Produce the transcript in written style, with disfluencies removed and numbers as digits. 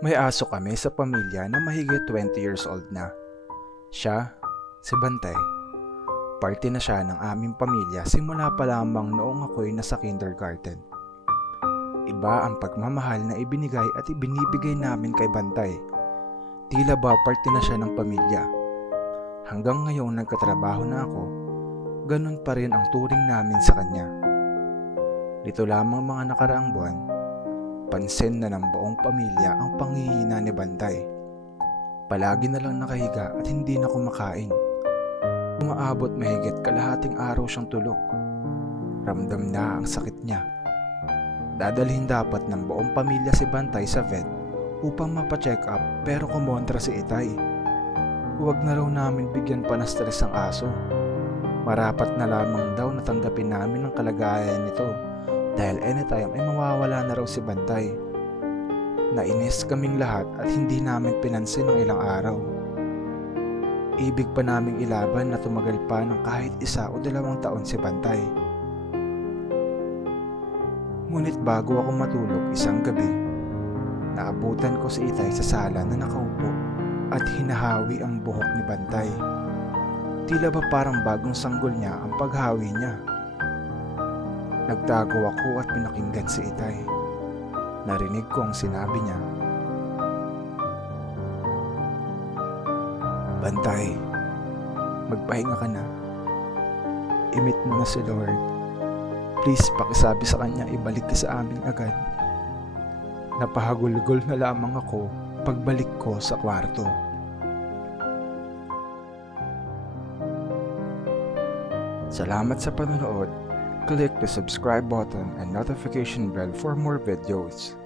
May aso kami sa pamilya na mahigit 20 years old na. Siya, si Bantay. Parte na siya ng aming pamilya simula pa lamang noong ako'y nasa kindergarten. Iba ang pagmamahal na ibinigay at ibinibigay namin kay Bantay. Tila ba parte na siya ng pamilya. Hanggang ngayong nagkatrabaho na ako, ganun pa rin ang turing namin sa kanya. Dito lamang mga nakaraang buwan, pansin na ng buong pamilya ang panghihina ni Bantay. Palagi na lang nakahiga at hindi na kumakain. Umaabot mahigit kalahating araw siyang tulog. Ramdam na ang sakit niya. Dadalhin dapat ng buong pamilya si Bantay sa vet upang mapacheck up pero kumontra si Itay. Huwag na raw namin bigyan pa ng stress ang aso. Marapat na lamang daw natanggapin namin ang kalagayan nito dahil anytime ay mawawala na raw si Bantay. Nainis kaming lahat at hindi namin pinansin ng ilang araw. Ibig pa naming ilaban na tumagal pa ng kahit 1 o 2 taon si Bantay. Ngunit bago ako matulog isang gabi, naabutan ko si Itay sa sala na nakaupo at hinahawi ang buhok ni Bantay. Tila ba parang bagong sanggol niya ang paghawi niya. Nagtago ako at pinakinggan si Itay. Narinig ko ang sinabi niya. Bantay, magpahinga ka na. I-meet mo na si Lord. Please pakisabi sa kanya ibalik ka sa amin agad. Napahagulgol na lamang ako pagbalik ko sa kwarto. Salamat sa panonood. Click the subscribe button and notification bell for more videos.